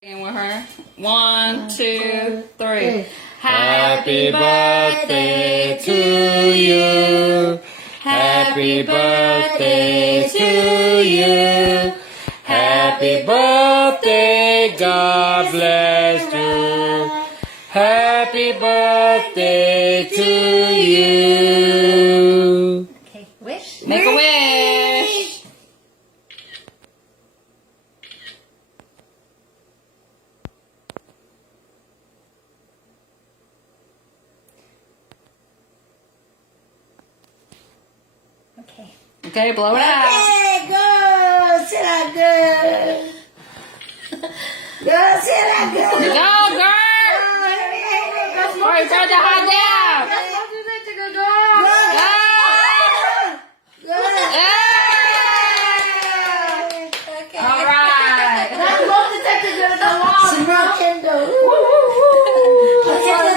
And with her. 1, 2, 3. Happy birthday to you. Happy birthday to you. Happy birthday, God bless you. Happy birthday to you. Okay, wish. Make a wish. Okay. Okay, blow it out. Hey, go! Sit down, girl. Go, sit down, girl. Go, girl. All right, got the hot dad.